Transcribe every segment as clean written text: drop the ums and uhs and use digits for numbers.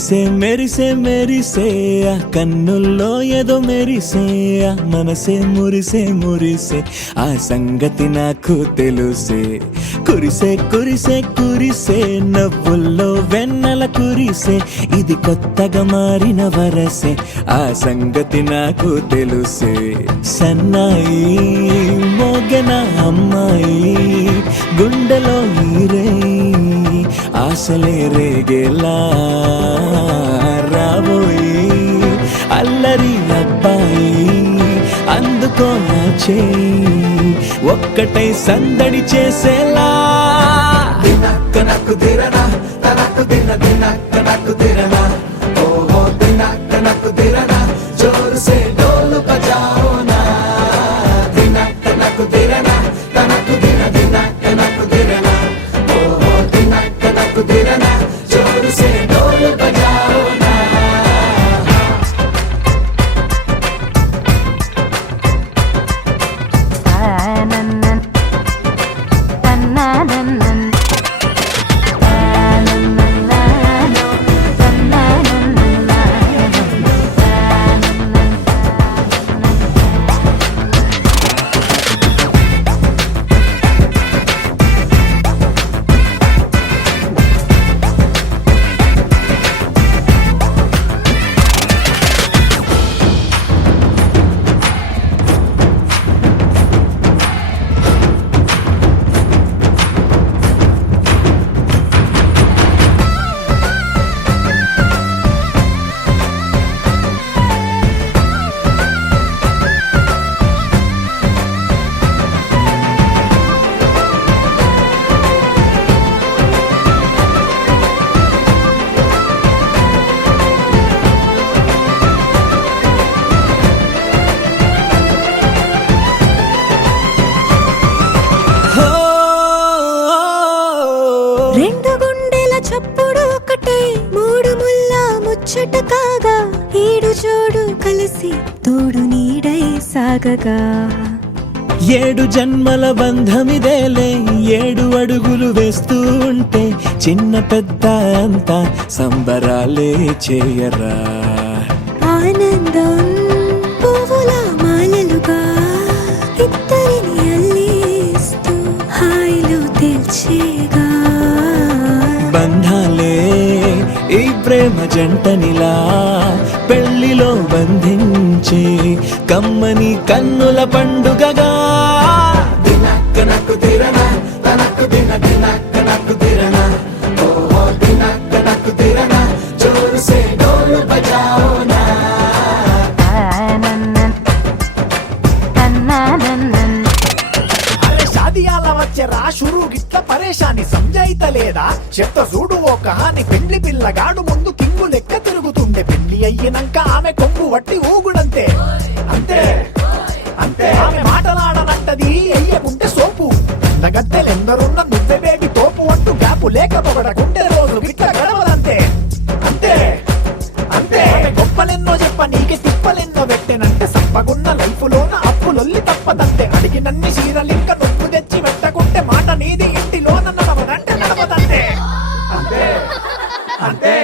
మెరిసే మెరిసే మెరిసే ఆ కన్నుల్లో ఏదో మెరిసే ఆ మనసే మురిసే మురిసే ఆ సంగతి నాకు తెలుసే. కురిసే కురిసే కురిసే నవ్వుల్లో వెన్నెల కురిసే ఇది కొత్తగా మారిన వరసే ఆ సంగతి నాకు తెలుసే. సన్నాయి మోగెన అమ్మాయి గుండెలో ఈరే ఆశలే రేగేలా రాబోయి అల్లరి అబ్బాయి అందుకో నా చేయి ఒక్కటై సందడి చేసేలా. దినక్క నాకు దిరనా తనకు దిన దినక్క నాకు దిరనా ఓహో దినక్క నాకు దిరనా జోరు సే డోలు బజాओ నా. దినక్క నాకు దిరనా తనకు దిన దినక్క నాకు దిరనా ఓహో దినక్క నాకు దిరనా జోరు సే డోలు బజాओ నా. రెండు గుండెల చప్పుడు ఒకటే మూడు ముల్ల ముచ్చట కాగా ఈడు జోడు కలిసి తోడు నీడై సాగగా. ఏడు జన్మల బంధమిదేలే ఏడు అడుగులు వేస్తూ ఉంటే చిన్న పెద్ద అంతా సంబరాలే చేయరా. ఆనందం పువ్వుల మాలలుగా ఇద్దరిని అల్లేస్తూ హాయిలో తెల్చేగా. బంధాలే ఈ ప్రేమ జంటనిలా పెళ్లిలో బంధించే కమ్మని కన్నుల పండుగగా. దినక్క నాకు దిరనా తనకు దిన దినక్క నాకు దిరనా ఓహో దినక్క నాకు దిరనా జోరు సే డోలు బజాओ నా. షాదియాల వచ్చెరా షురు గిట్ల పరేషాని సంజాయితలేదా చెత్త చూడు ఓ కహాని. పెండ్లి పిల్లగాడు ముందు కింగు లెక్క తిరుగుతుండే పెళ్లి అయ్యినాక ఆమె కొంగు వట్టి ఊగుడంతే అంతే అంతే. ఆమె మాటలాడనంటది ఎయ్యకుంటే సోపు నగద్దెలెందరున్న నువ్వే బేబి తోపు అంటూ గ్యాపు లేక పొగడకుంటే రోజు గిట్ల గడవదంతే అంతే అంతే. గొప్పలెన్నో చెప్ప నీకే తిప్పలెన్నో పెట్టెనంటే సప్పగున్న లైఫ్ లోన అప్పులొల్లి తప్పదంతే. అడిగినన్ని చీరలింక నొప్పు తెచ్చి పెట్టకుంటే మాట నీది ఇంటిలోన నడవదంటే నడవదంతే అంతే అంతే.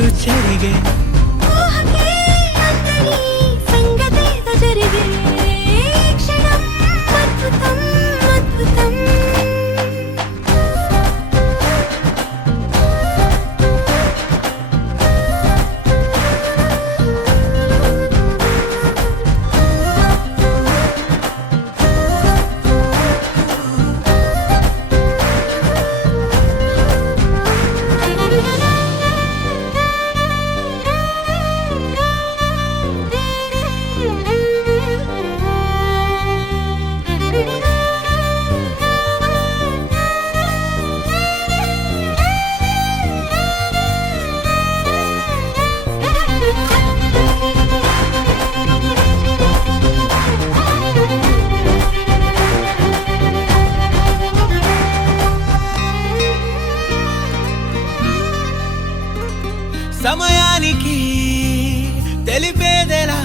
అంతరాలు చెరిగే ఊహకే అందని సంగతేదో జరిగే క్షణం అద్భుతం అద్భుతం సమయానికి తెలిపేదెలా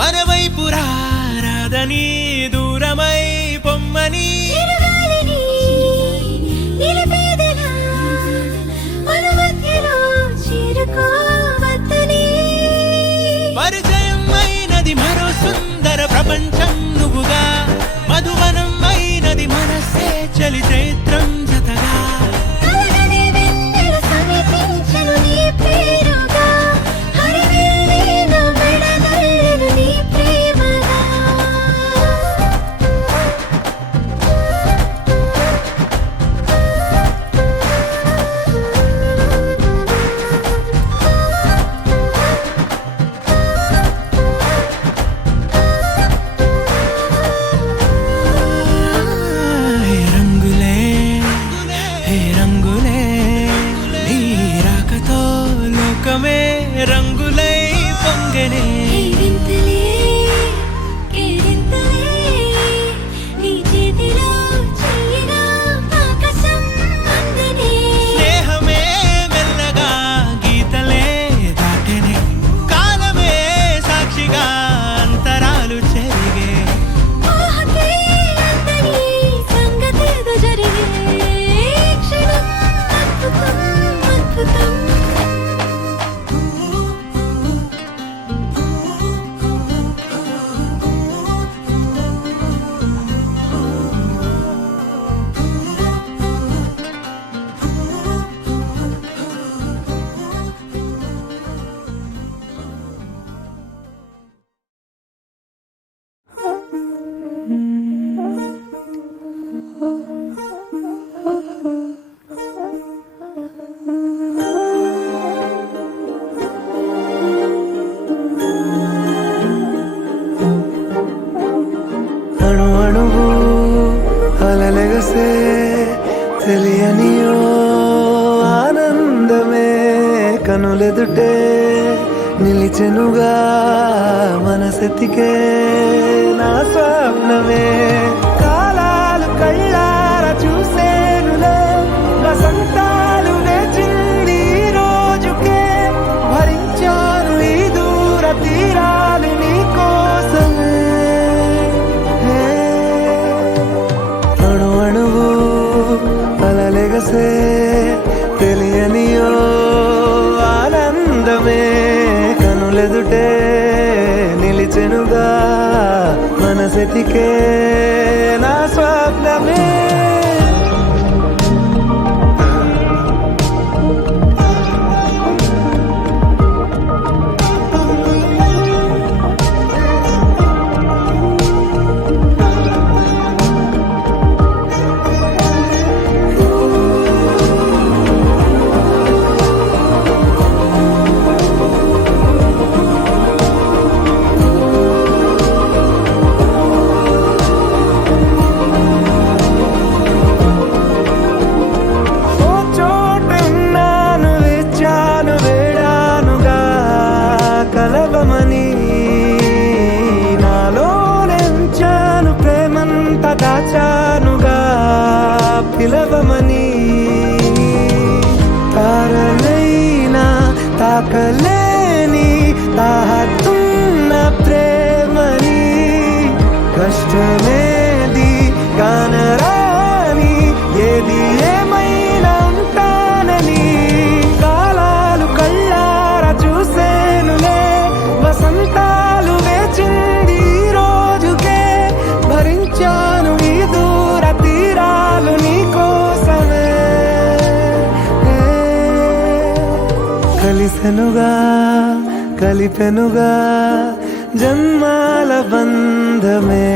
మన వైపు రాదని దూరమై పొమ్మని చిరుగాలిని నిలిపేదెలా మన మధ్యలో చేరుకోవద్దని పరిచయం అయినది మరో సుందర ప్రపంచం నువ్వుగా మధువనం అయినది మనసే చలి చైత్రం జతగా కలగని వెన్నెల సమీపించెను నీ పేరుగా హరివెల్లి నా మెడలెను నీ ప్రేమగా హే రంగులే హే రంగులే నీ రాకతో లోకమే రంగులై పొంగనే కేరింతలే కేరింతలే నీ చేతిలో చెయ్యగా ఆకాశం అందనే స్నేహమే మెల్లగా గీతలే దాటెనే కాలమే సాక్షిగా అంతరాలు చెరిగే ఊహకే అందని సంగతేదో జరిగే క్షణం అద్భుతం అద్భుతం అణు అణువు అలలెగసే తెలియనియో ఆనందమే కనులెదుటే నిలిచెనుగా మనసెతికే నా స్వప్నమే కాలాలు కళ్ళార చూసేనులే వసంతాలు వేచింది ఈ రోజుకే భరించాను ఈ దూర తీరాలు నీ కోసమే అణు అణువు అలలెగసే తెలియనియో ఆనందమే కనులెదుటే నిలిచెనుగా మనసెతికే నా స్వప్నమే దాచానుగా పిలవమని తారలైనా తాకలేని తాహతున్న ప్రేమని కష్టమేది కానరాని ఏది ఏమైనా ఉంటానని కాలాలు కలిసెనుగా కలిపెనుగా జన్మాల బంధమే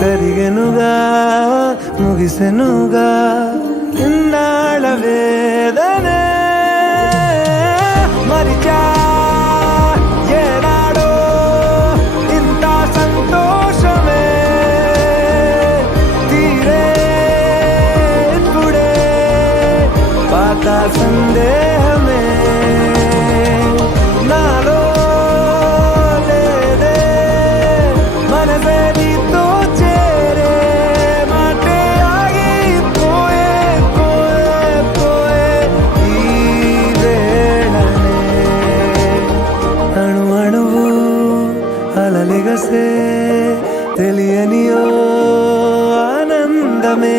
కరిగెనుగా ముగిసెనుగా ఇన్నాళ్ళ వేదనే మరిచా ఏనాడో ఇంత సంతోషమే తీరే ఇప్పుడే పాత సందేహమే నాలో లేదే మనసే నీతో చేరే మాటే ఆగిపోయే పోయే పోయే ఈ వేళనే అణు అణువు అలలిగసే తెలియనియో ఆనందమే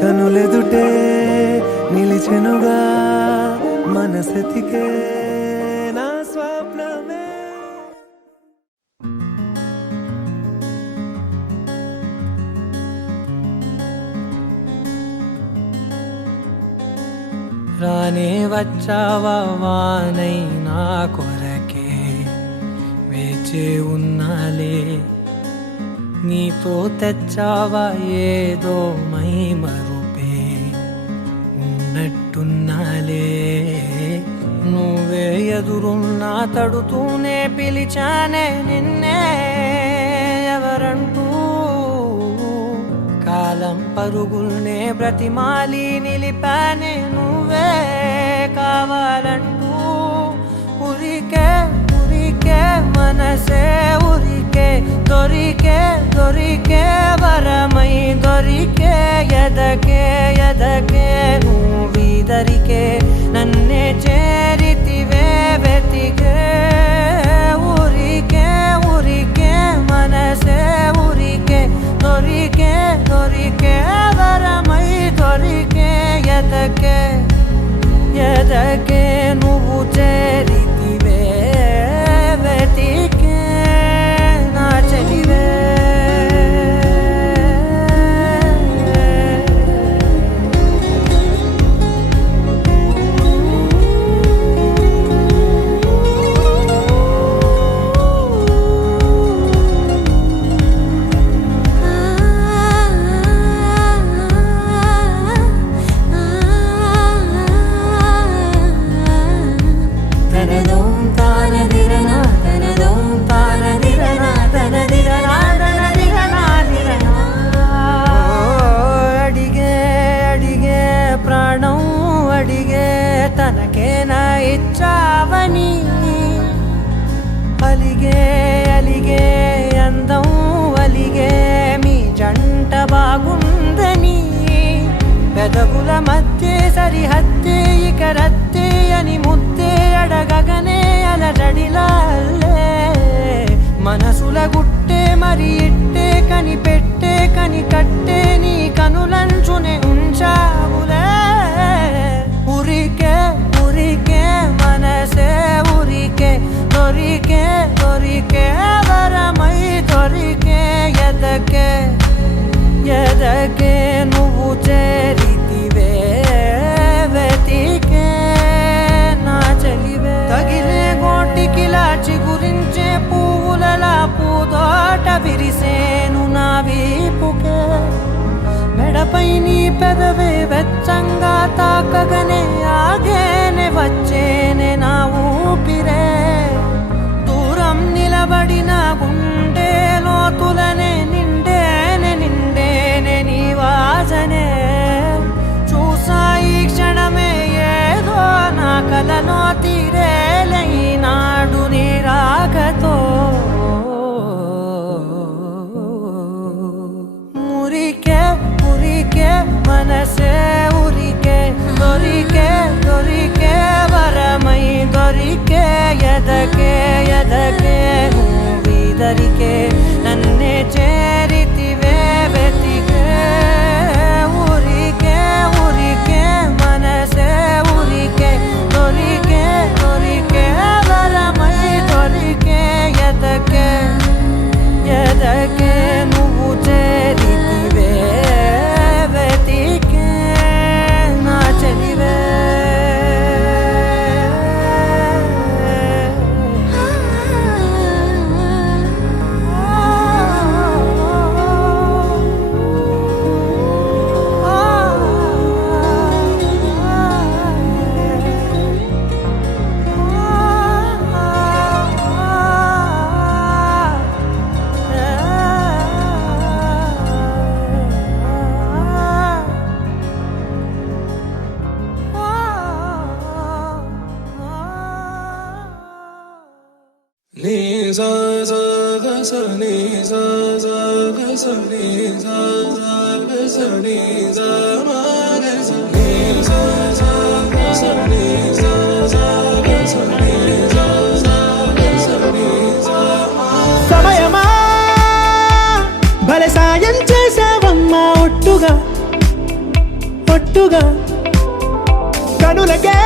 కనులెదుటే నిలిచెనుగా మనసెతికే నా స్వప్నమే రానే వచ్చావా వానై నా కొరకే వేచి ఉన్నాలే నీతో తెచ్చావా ఏదో మై మరుపే ఉన్నట్టున్నాలే నువ్వే ఎదురున్నా తడుతూనే పిలిచానే నిన్నే ఎవరంటూ కాలం పరుగుల్నే బ్రతిమాలి నిలిపానే నువ్వే కావాలంటూ ఉరికే ఉరికే మనసే ఉరికే దొరికే దొరికే వరమై దొరికే ఎదకే ఎదకే నువ్విదరికే నన్నే చేరితివే వెతికే ఉరికే ఉరికే మనసే ఉరికే దొరికే దొరికే వరమై దొరికే ఎదకే ఎదకే నువ్వు చేరితివే వెతికే నా చెలివే అడిగే అడిగే ప్రాణం అడిగే తనకేనా ఇచ్చావని అలిగే అలిగే అందం అలిగే మీ జంట బాగుందని పెదవుల మధ్య సరిహద్దే ఇక రద్దే అని ముద్దే అడగగనే అలజడిలాల్లే మనసుల గుట్టే మరి ఇట్టే కనిపెట్టే కని కట్టే నీ కనులంచునే ఉంచావులే ఉరికే ఉరికే మనసే ఉరికే దొరికే దొరికే వరమై దొరికే ఎదకే ఎదకే నువ్వు చేరితివే వెతికే నా చెలివే తగిలే గోటికిలా చిగురించే పువ్వులలా పూదోట విరిసేను నా వీపుకే మెడపై నీ పెదవే వెచ్చంగా తాకగనే ఆగేనే వచ్చేనే నా ఊపిరే దూరం నిలబడిన గుండె లోతులనే నిండేనే నిండేనే నీ వాసనే చూసా ఈ క్షణమే ఏదో నా కలలో తీరేలే ఈనాడు నీ రాకతో మురికే ఉరికే మనసే ఉరికే దొరికే దొరికే వరమై దొరికే ఎదకే ఎదకే నువ్విదరికే నన్నే చేరితివే వెతికే ఉరికే ఉరికే మనసే ఉరికే దొరికే సమయమా భలే సాయం చేసావమ్మా ఒట్టుగా ఒట్టుగా కనులకే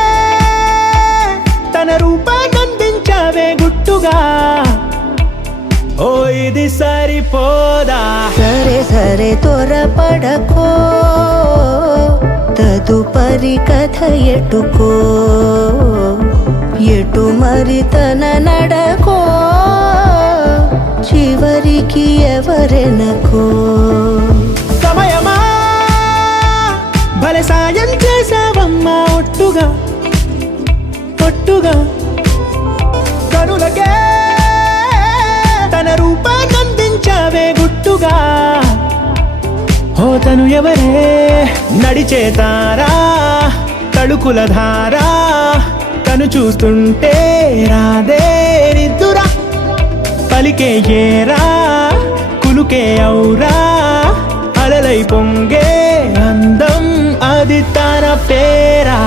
తన రూపాన్నందించావే గుట్టుగా ఓ ఇది సరిపోదా సరే సరే త్వరపడకో తదుపరి కథ ఎటుకో ఎటు మరి తన నడకో చివరికి ఎవరెనకో సమయమా భలే సాయం చేసావమ్మా ఒట్టుగా ఒట్టుగా కనులకే తన రూపాన్నందించావే గుట్టుగా ఓ తను ఎవరే నడిచే తారా తడుకుల ధారా తను చూస్తుంటే రాదే నిద్దురా పలికే ఏరా కులుకే ఔరా అలలై పొంగే అందం అది తన పేరా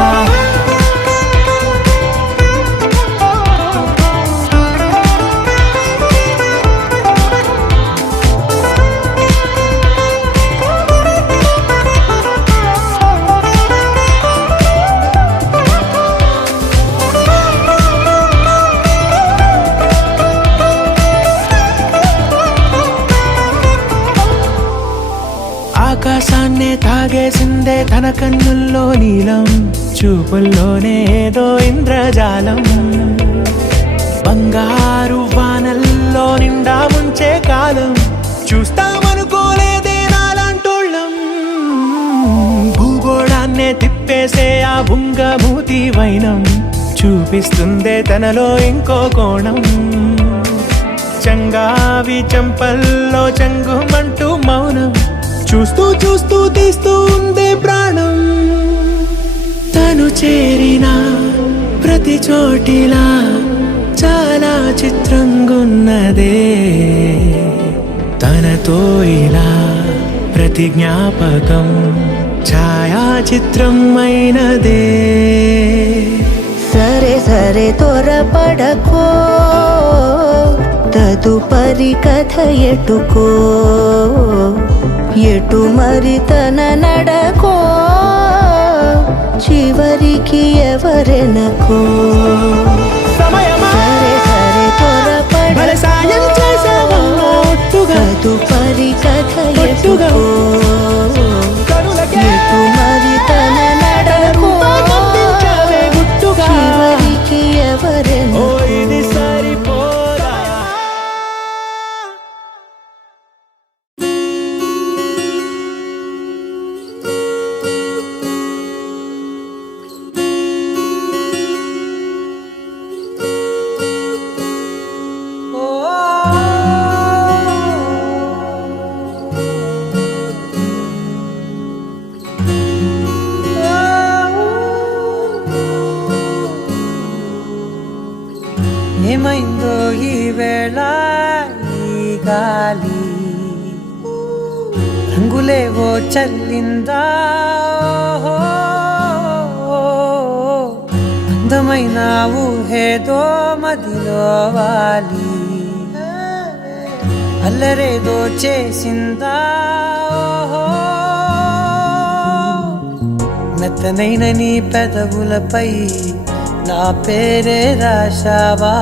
ఆకాశాన్నే తాగేసిందే తన కన్నుల్లో నీలం చూపుల్లోనే ఏదో ఇంద్రజాలం బంగారు వానల్లో నిండా ముంచే కాలం చూస్తామనుకోలేదే నాలాంటోళ్ళం భూగోళాన్నే తిప్పేసే ఆ బుంగమూతి వైనం చూపిస్తుందే తనలో ఇంకో కోణం చంగావి చంపల్లో చంగుమంటూ మౌనం చూస్తూ చూస్తూ తీస్తూ ఉందే ప్రాణం తను చేరిన ప్రతి చోటిలా చాలా చిత్రంగున్నదే తనతో ఇలా ప్రతి జ్ఞాపకం ఛాయాచిత్రం అయినదే సరే సరే త్వరపడకో తదుపరి కథ ఎటుకో ఎటు మరి తన నడకో చివరికి ఎవరెనకో సమయమా సరే సరే భలే సాయం చేసావమ్మా ఒట్టుగా తదుపరి కథ ఒట్టుగా ఎటుకో కనులకే ఎటు మరి తన నడకో రూపాన్నందించావే గుట్టుగా చివరికి ఓ ఎవరెనకో ఇది సరిపోదా ఏమైందో ఈ వేళ ఈ గాలి రంగులేవో చల్లిందా అందమైన ఊహేదో మదిలో వాలి అల్లరేదో చేసిందా మెత్తనైన నీ పెదవులపై నా పేరే రాశావా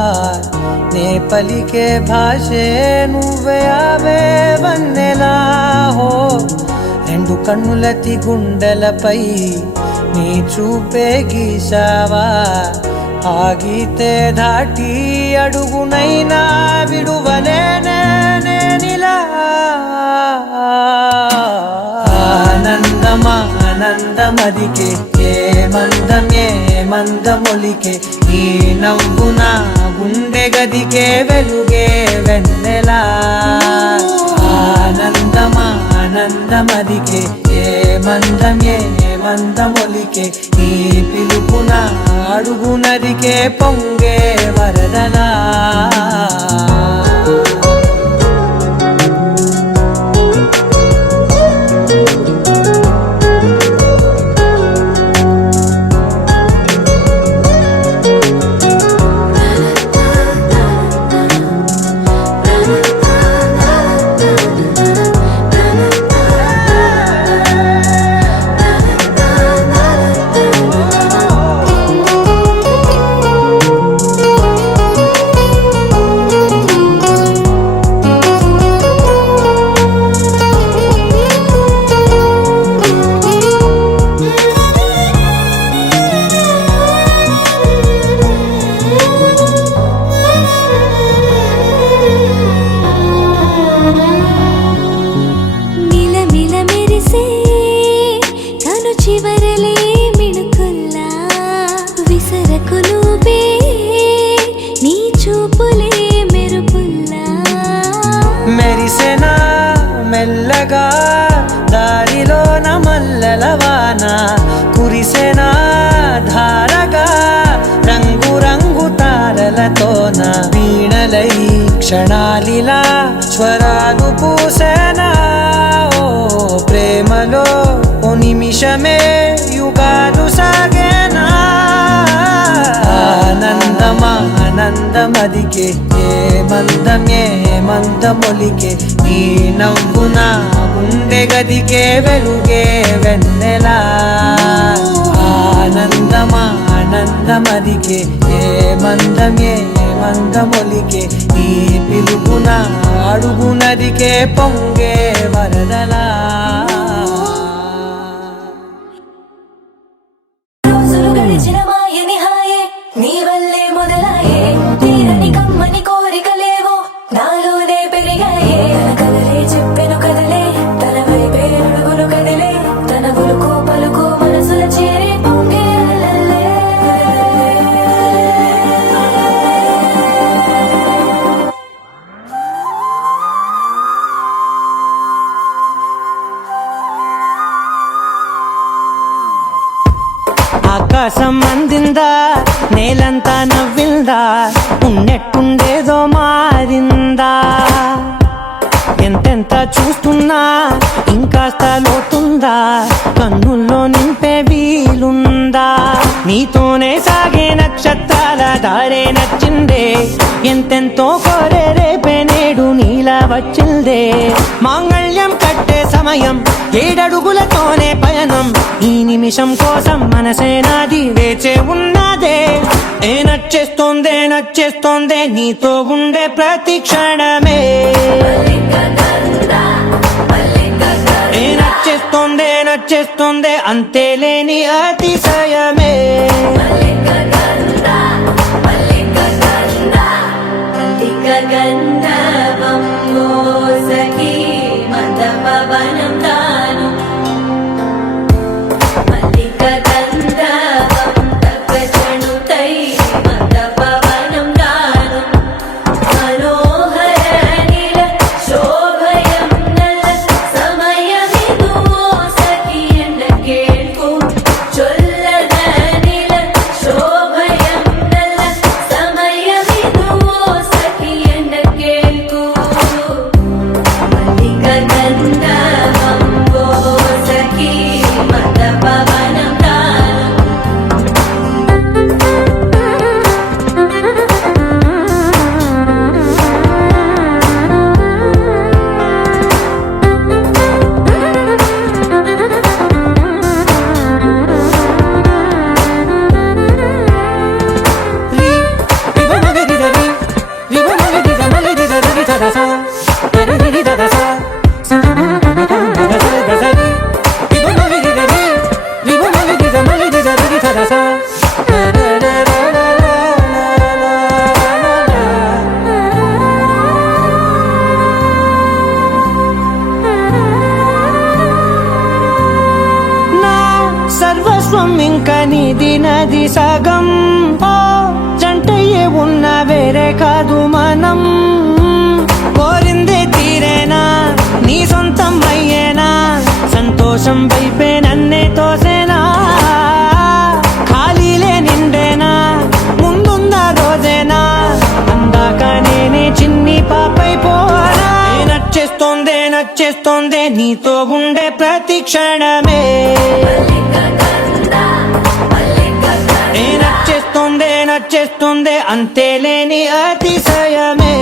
నే పలికే భాషే నువ్వే ఆవే వన్నెలా హో రెండు కన్నులతి గుండెలపై నీ చూపే గీశావా ఆగితే దాటి అడుగునైనా విడువలేనే నేనిలా ఆనందమా ఆనందమదికే ఏ మందమొలికే ఈ నవ్వున గుండె గదికే వెలుగే వెన్నెలా ఆనందమా ఆనందమదికే ఏ మందమొలికే ఈ పిలుపున అడుగు నదికే పొంగే వరదలా మిలమిల మెరిసే కను చివరలే మిణుకుల్లా విసరకు నువ్వే నీ చూపులే మెరుపుల్లా మెరిసెనా మెల్లగా దారిలోన మల్లెలవాన కురిసెనా ధారగా రంగు రంగు తారలతోన వీణలై క్షణాలిలా స్వరాలు పూసేనా ఓ ప్రేమలో ఓ నిమిషమే యుగాలు సాగేనా ఆనందమా ఆనందమదికే ఏ మందమొలికే నీ నవ్వున గుండె గదికే వెలుగే వెన్నెలా ఆనందమా ఆనందమదికే ఏ మందమొలికే నీ పిలుపున అడుగు నదికే పొంగే వరదలా రోజులు గడిచిన మాయని హాయే నీ వల్లే మొదలాయే తీరని కమ్మని కోరికలేవో నాలోనే పెరిగాయే తన కదలే చెప్పెను కదలే తన వైపే అడుగులు కదిలే తన ఉలుకు పలుకు మనసుల చేరి పొంగే అలలే. ఆకాశం అందిందా నేలంతా నవ్విందా ఉన్నట్టుండేదో మారిందా ఎంతెంత చూస్తున్నా ఇంకాస్త లోతుందా కన్నుల్లో నింపే వీలుందా నీతోనే సాగే నక్షత్రాల దారే నచ్చిందే ఎంతెంతో కోరే రేపే నేడు నీలా వచ్చిందే మాంగళ్యం కట్టే సమయం 7 అడుగులతోనే పయనం ఈ నిమిషం కోసం మనసే నాది వేచే ఉన్నదే ఏ నచ్చేస్తోందే నీతో ఉండే ప్రతి క్షణమే ఏ నచ్చేస్తోందే అంతేలేని అతిశయమే గంధర్వం మోసకి మందపవనం తాను మల్లిక గంధర్వం తగ్గచణుతై మందపవనం తాను మనోహర నీల శోభయం నల్ల సమయమిదు మోసకి ఎన్న కేಳ್ಕು చొల్లద నీల శోభయం నల్ల సమయమిదు మోసకి ఎన్న కేಳ್కు మల్లిక గంధర్వం మోసకి మందపవనం తాను సర్వస్వం ఇంకా నీది నది సగం ఓ జంటయ్యే ఉన్న వేరే కాదు మనం కోరిందే తీరేనా నీ సొంతం అయ్యేనా సంతోషం వైపే నన్నే తోసేనా ఖాళీలే నిండేనా నచ్చేస్తోందే నీతో ఉండే ప్రతి క్షణమే నచ్చేస్తోందే అంతేలేని అతిశయమే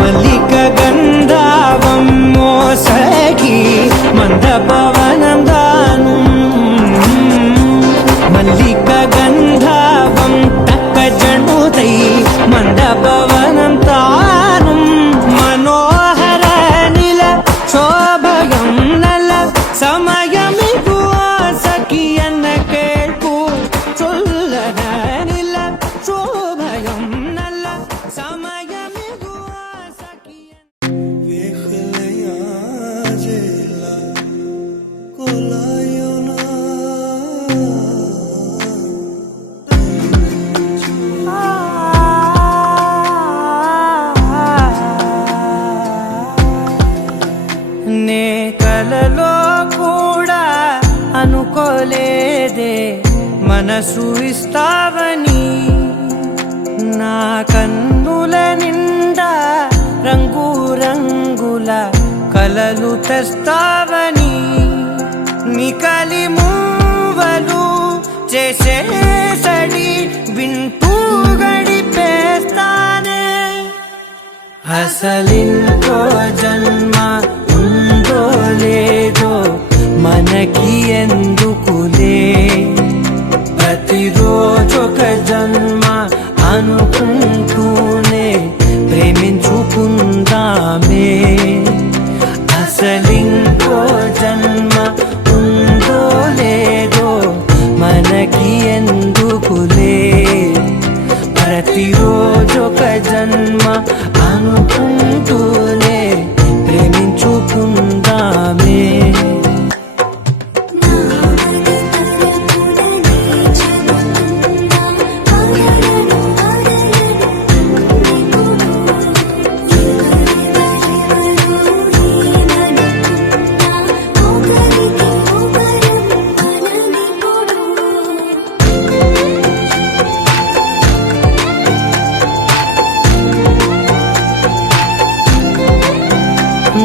మల్లిక గంధావం మోసగి మందపవనం దాను మల్లిక గంధావం తక్క జణుతై మందపవనం తాను మనోహర నిల శోభగం నల సమయమిగు సఖియన్న కేൾపు చొల్లన నిల శోభగం నల సమయమిగు సఖియన్న నే కలలో కూడా అనుకోలేదే మనసు ఇస్తావని నా కన్నుల నిండా రంగు రంగుల కలలు తెస్తావని నికలి మూవలు చేసేసడి వింటూ గడిపేస్తానే అసలింకో జన్మ ఉందో లేదో మనకి ఎందుకులే ప్రతిరోజొక జన్మ అనుకుంటూనే ప్రేమించుకుందామే అసలింకో జన్మ ఉందో లేదో మనకి ఎందుకులే ప్రతిరోజొక జన్మ అనుకుంటూనే ప్రేమించుకుందామే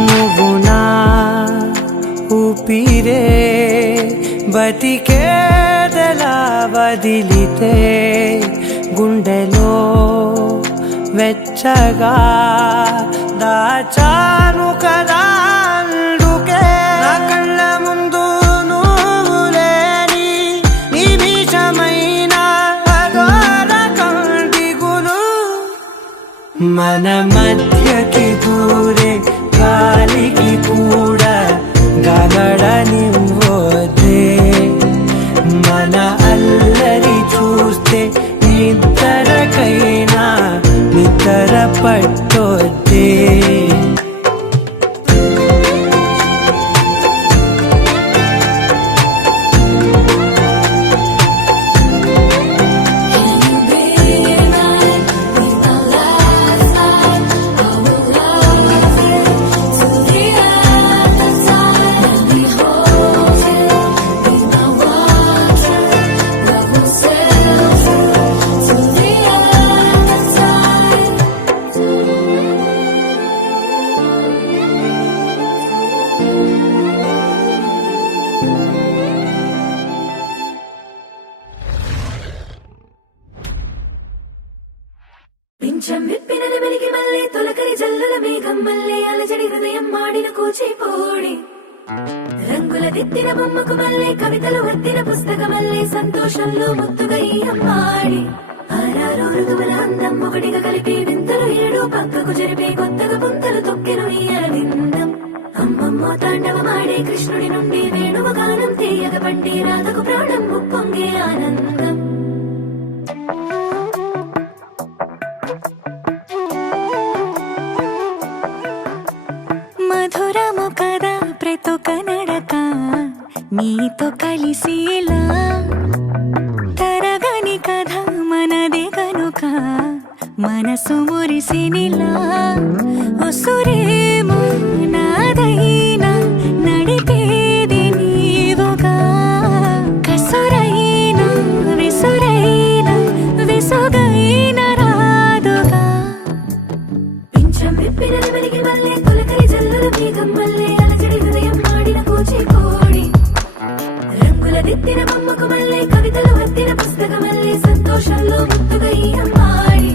నువ్వు నా ఊపిరే బతికేదలా వదిలితే గుండెలో వెచ్చగా దాచాను కదా అందుకే నా కళ్ళ ముందు నువ్వు లేని నిమిషమైన అఘోర కంటిగులు మన మధ్యకి దూరే గాలికి కూడా గగడనివ్వదే మన అల్లరి చూస్తే నిద్రకైనా నిద్ర పట్టొద్దే పింఛం విప్పిన నెమలికి మళ్ళీ తొలకరి జల్లుల మేఘం మళ్ళీ అలజడి హృదయం మాడిన కూచిపోడి రంగుల దిద్దిన బొమ్మకు మళ్ళీ కవితలు వద్దిన పుస్తకమల్లే సంతోషంలో ముద్దుగా ఈ అమ్మాడి ఆరారు ఋతువుల అందం ఒకటిగా కలిపి వింతలు ఏడు పక్కకు జరిపే కొత్తగా పుంతలు తొక్కెను ఈ అరవిందం అమ్మమ్మో తాండవమాడే కృష్ణుడి నుండి వేణువ గానం తీయగ పండి రాధకు ప్రాణం ఉప్పొంగే ఆనందం మధురము కదా ప్రతొక నడక నీతో కలిసేలా తరగని కథ మనదే కనుక మనసు మురిసినిలా ఒసురేమో నాదైనా నడిపేది నీవుగా కసురైనా విసురైనా విసుగైన రాదుగా దిద్దిన బొమ్మకు మళ్ళీ కవితలు వద్దిన పుస్తకమల్లే సంతోషంలో ముద్దుగా ఈ అమ్మాడి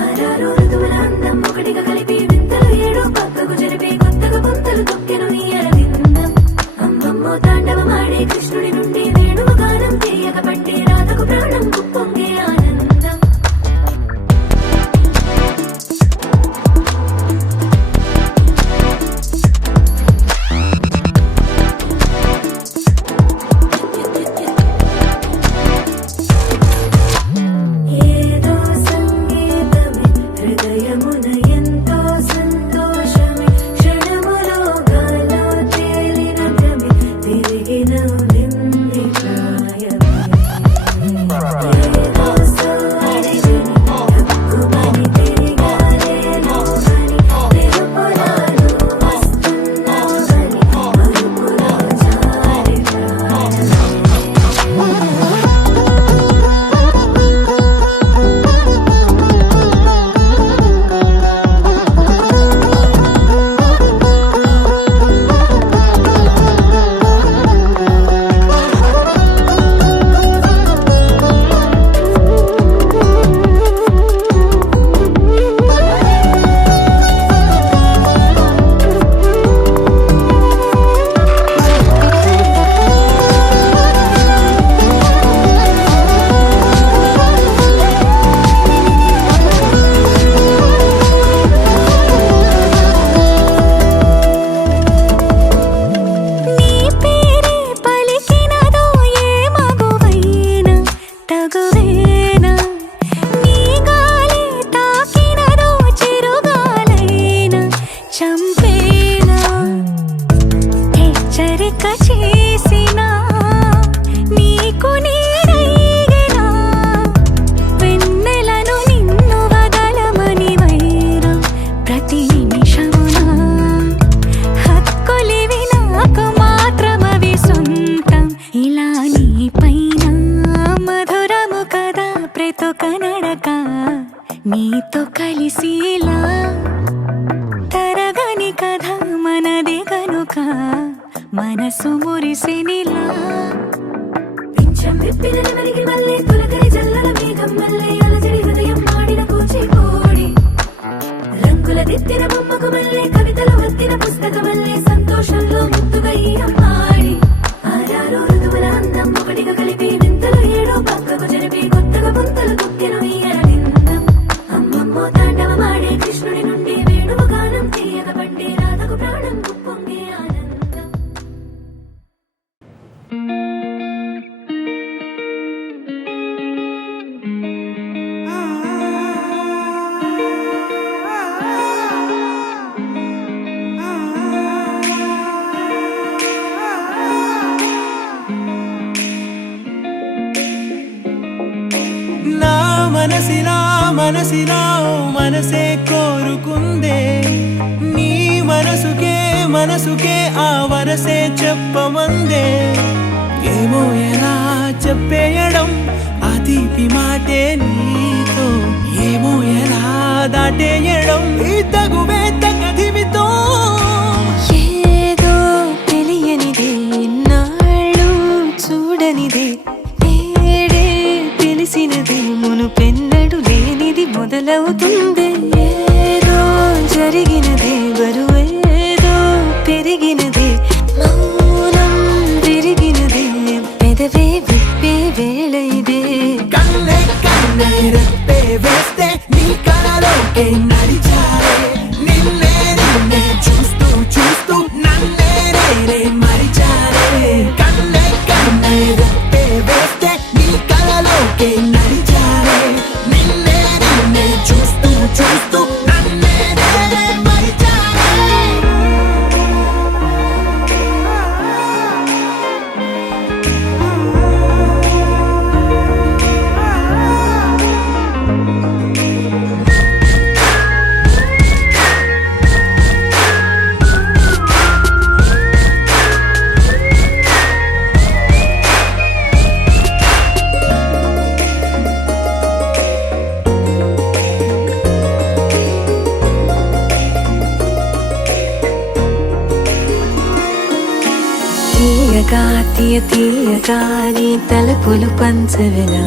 ఆరారు ఋతువుల అందం ఒకటిగా కలిపి వింతలు ఏడు పక్కకు జరిపి కొత్తగా పొంతలు తొక్కెను ఈ అరవిందం అమ్మమ్మో తాండవమాడే కృష్ణుడి నుండి వేణువు గానం తీయక పట్టి రాధకు ప్రాణం పొంగే ఆనందం ఏదో సంగీతమే హృదయమున ఎంతో సంతోషమే క్షణములో గాలో తేలిన భ్రమే తిరిగిన నింది ప్రాయమే ఏదో సోయని తక్కువని తిరిగాలేను అని తెలుపురాను వస్తున్నావని మరుపులో జారి ప్రాణమే నీ పేరే పలికినదో ఏ మగువైనా తగువేనా నీ గాలి తాకినదో చిరుగాలైనా చంపేనా హెచ్చరిక చేసినా నీకు నీడైనా వెన్నెలను నిన్ను వదలమని వైరా ప్రతి నిమిషమునా హక్కులివి నాకు మాత్రమవి సొంతం ఇలా నీ పైన మధురము కదా ప్రతొక నడక నీతో కలిసిలా తరగని కథ మనది కనుక మనసు మురిసినిలా పింఛం విప్పిన నెమలికి మళ్ళీ తొలకరి జల్లల మేఘం మళ్ళీ అలజడి హృదయం మాడిన కూచిపూడి రంగుల దిద్దిన బొమ్మకు మళ్ళీ కవితలు వద్దిన పుస్తకమల్లే సంతోషంలో ముద్దుగా ఈ అమ్మాడి ఆరారు ఋతువుల అందం ఒకటిగా కలిపి వింతలు ఏడు పక్కకు జరిపి కొత్తగా పొంతలు తొక్కెను ఈ అరవిందం అమ్మమ్మో తాండవమాడే కృష్ణుడి నుండి వేణువు గానం తీయక పట్టి రాధకు ప్రాణం పొంగే ఆనందం నా మనసిలా ఓ మనసే కోరుకుందే నీ మనసుకే ఆ వరసే చెప్పమందే ఏమో ఎలా చెప్పేయడం ఆ తీపి మాటే నీతో ఏమో ఎలా దాటేయడం ఈ తగువే తగదివితో ఏదో తెలియనిదే నాళ్ళు చూడనిదే నేడే తెలిసినదే మునుపెన్నడు లేనిది మొదలవుతుంది ఏదో జరిగినదే బరువేదో పెరిగినదే మౌనం విరిగినదే పెదవే విప్పే వేళ ఇదే కన్నే రెప్పే వేస్తే నీ కలలోకే నడిచారే నిన్నే చూస్తూ నన్నే మరిచారే కన్నే రెప్పే వేస్తే నీ కలలోకే నడిచారే నిన్నే చూస్తూ నన్నే మరి మెల్లగా తీయ తీయగా నీ తలపులు పంచవెలా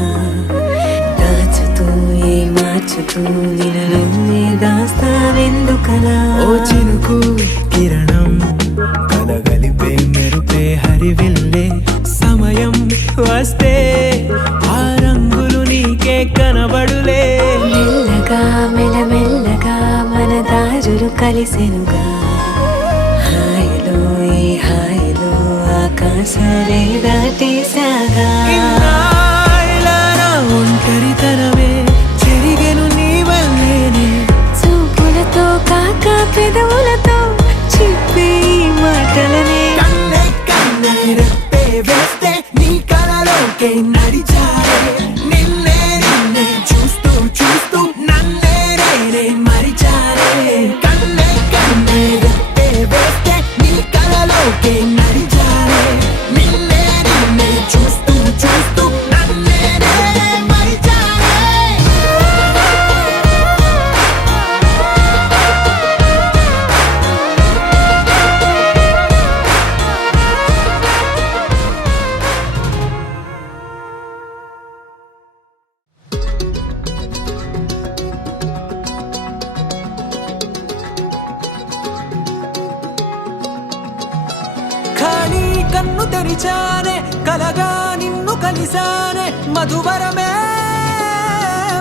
దాచుతూ ఏ మార్చుతూ నిన్ను దాస్తావెందుకలా ఓ చినుకు కిరణం కలగలిపే మెరుపే హరివిల్లే సమయం వస్తే ఆ రంగులు నీకే కనబడులే మెల్లగా మెల్లమెల్లగా మన దారులు కలిసెనుగా హాయిలో ఈ హాయిలో ఆకాశాలే దాటేసాగా ఇన్నాళ్ళ నా ఒంటరితనమే చెరిగెను నీ వల్లేనే చూపులతో కాక పెదవులతో చెప్పే ఈ మాటలనే కన్నే కన్నే రెప్పే వేస్తే నీ కలలోకే నడిచారే నిన్నే నిన్నే చూస్తూ చూస్తూ నన్నే నేనే మరిచారే కన్నే కన్నే రెప్పే వేస్తే నీ కలలోకే నడిచారే నిన్నే నిన్నే చూస్తూ చూస్తూ నన్నే నేనే మరిచారే ఖాళీ కన్ను తెరిచానే కలగా నిన్ను కలిసానే మధువరమే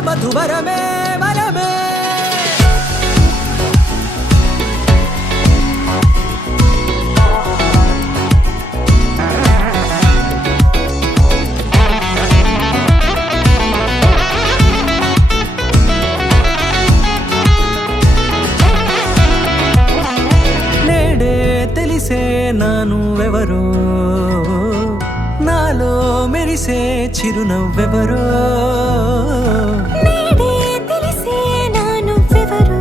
మధువరమే వరమే నేడే తెలిసే నానువెవరో నాలో మెరిసే చిరునవ్వెవరో నేడే తెలిసే నా నువ్వెవరో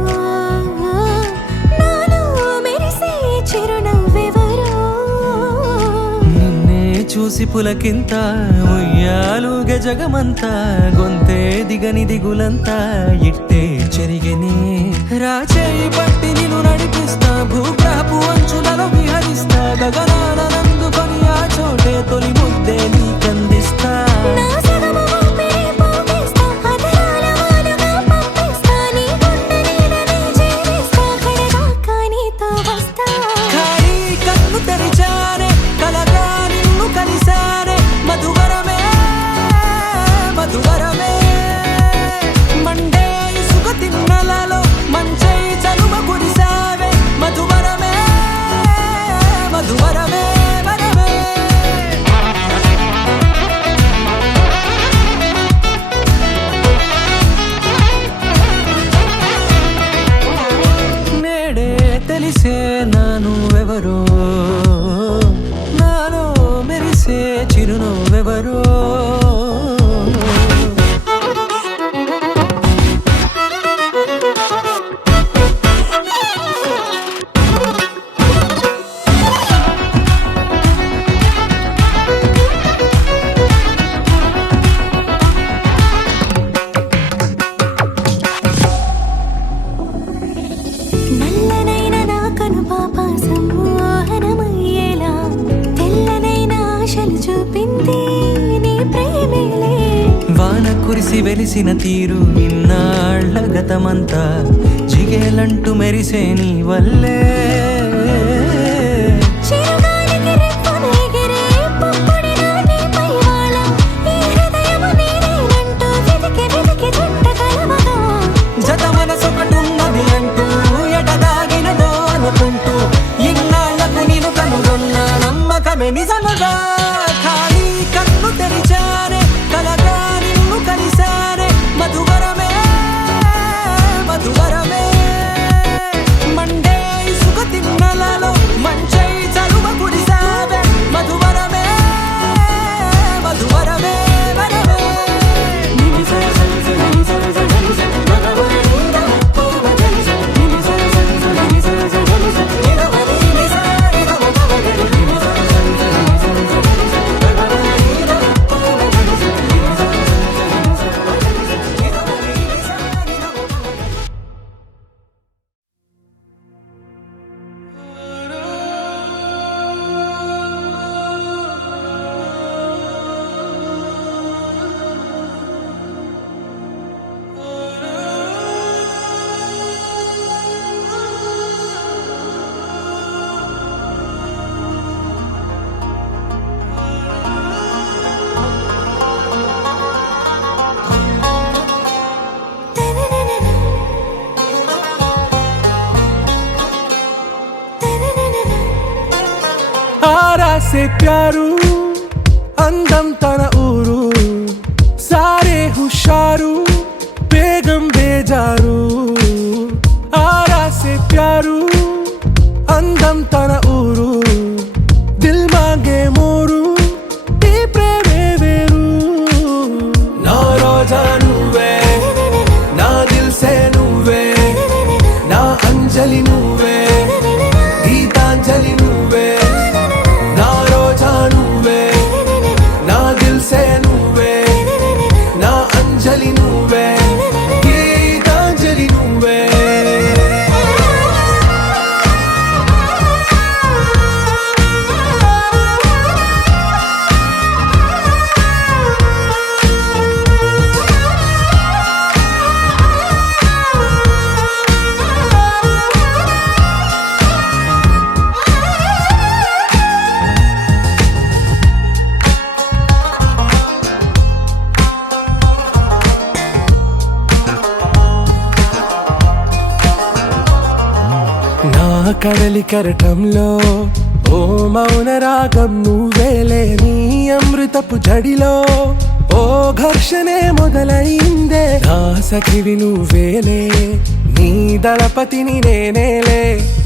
నాలో మెరిసే చిరునవ్వెవరో నిన్నే చూసి పులకింత ఉయ్యాలుగ జగమంతా గొంతే దిగని దిగులంతా ఇట్టే చెరిగెనే రాచేయి పట్టి నిన్ను నడిపిస్తా భూగ్రహపు అంచులలో విహరిస్తా గగనాన నందుకొని ఆ చోటే తొలి ముద్దే నీకందిస్తా నా సగము ఊపిరి పోగేస్తా అధరాల వాలుగా పంపిస్తా నీ గుండె నీడనే చేరేస్తా కడదాకా నీతో వస్తా ఖాళీ కన్ను తెరిచానే కలగా నిన్ను కలిసానే మధువరమే మధువరమే మండే ఇసుక తిన్నెలలో మంచై చలుమ కురిసావే మధువరమే మధువరమే వరమే నేడే తెలిసే నానువెవరో నాలో మెరిసే చిరునవ్వెవరో నల్లనైన నా కనుపాప సమ్మోహనమయ్యేలా తెల్లనైన ఆశలు చూపింది నీ ప్రేమేలే వాన కురిసి వెలిసిన తీరు ఇన్నాళ్ళ గతమంతా జిగేలంటూ మెరిసే నీ వల్లే చిరుగాలికి రెప్పున ఎగిరే పుప్పొడిన నీపై వాళ ఈ హృదయము నీదేనంటూ వెతికి వెతికి చుట్టగలవగా జత మనసొకటున్నది అంటూ ఎటదాగినదో అనుకుంటూ ఇన్నాళ్లకు నేను కనుగొన్న నమ్మకమే నిజముగా ఖాళీ కన్ను తెరిచానే కలగా నిన్ను కలిసానే మధువరమే మధువరమే మండే ఇసుక తిన్నెలలో సే ప్యారు అందం తన ఊరు సారే హుషారు బేగం బేజారు ఆరా సే ప్యారు అందం తన ఊరు దిల్ మాంగే మోరు ఈ ప్రేమే వేరు నా రోజా నువ్వే నా దిల్ సే నువ్వే నా అంజలి నువ్వే గీతాంజలి నువ్వే నా రోజా నువ్వే నా దిల్ సే నువ్వే నా అంజలి నువ్వే గీతాంజలి నువ్వే కడలి కరటంలో ఓ మౌన రాగం నువ్వేలే నీ అమృతపు జడిలో ఓ ఘర్షణే మొదలైందే నా సఖివి నువ్వేలే నీ దళపతిని నేనేలే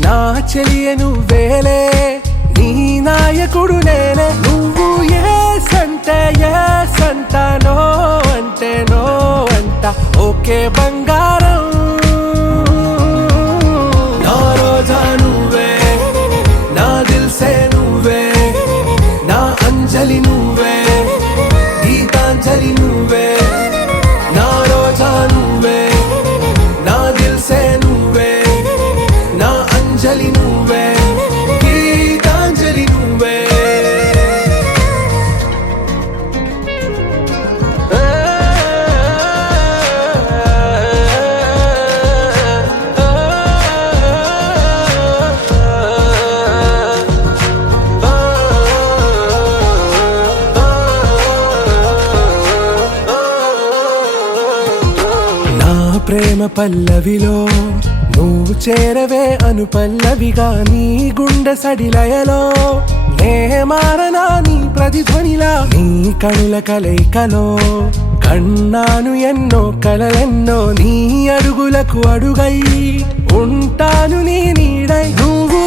నా చెలియ నువ్వేలే నీ నాయకుడు నేనే నువ్వు ఏ సంట నో అంటే నో అంట ఓకే బంగారం రోజా నువ్వే నా దిల్ సే నువ్వే నా అంజలి నువ్వే గీతాంజలి నువ్వే నా రోజా నువ్వే నా దిల్ సే నువ్వే నా అంజలి నువ్వే గీతాంజలి నువ్వే ప్రేమ పల్లవిలో నువ్వు చేరవే అను పల్లవిగా నీ గుండె సడిలయలో నే మారనా నీ ప్రతిధ్వనిలా నీ కనుల కలయికలో కన్నాను ఎన్నో కలలెన్నో నీ అడుగులకు అడుగై ఉంటాను నీ నీడై నువ్వు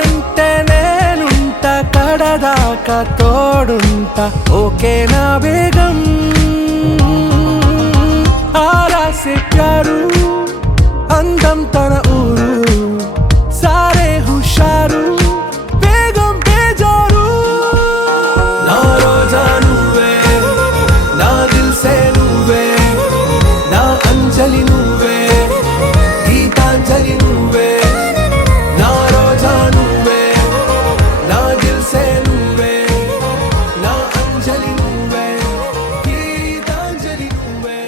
అంటే నేనుంట కడదాకా తోడుంట ఓకే నా బేగం ఆరా సే ప్యారు అందం తన ఊరు సారే హుషారు బేగం బేజారు నా రోజా నువ్వే నా దిల్ సే నువ్వే నా అంజలి నువ్వే గీతాంజలి నువ్వే నా రోజా నువ్వే నా దిల్ సే నువ్వే నా అంజలి నువ్వే గీతాంజలి నువ్వే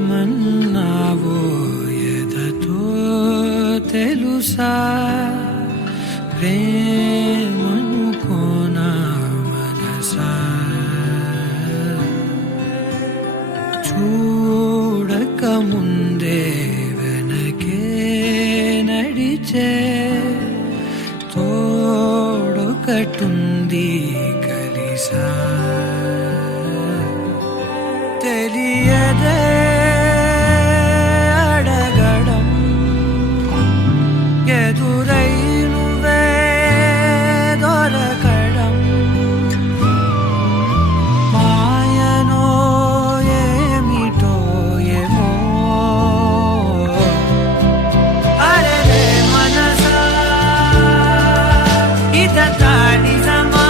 ఏమన్నావో ఎదతో తెలుసా ప్రేమనుకోనా మనసా చూడక ముందే వెనకే నడిచే తోడొకటుంది కలిసా తెలియదే అడగడం ఎదురై నువ్వే దొరకడం మాయనో ఏమిటో ఏమో అరే మనసా ఇదంతా నిజమా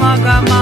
మగమా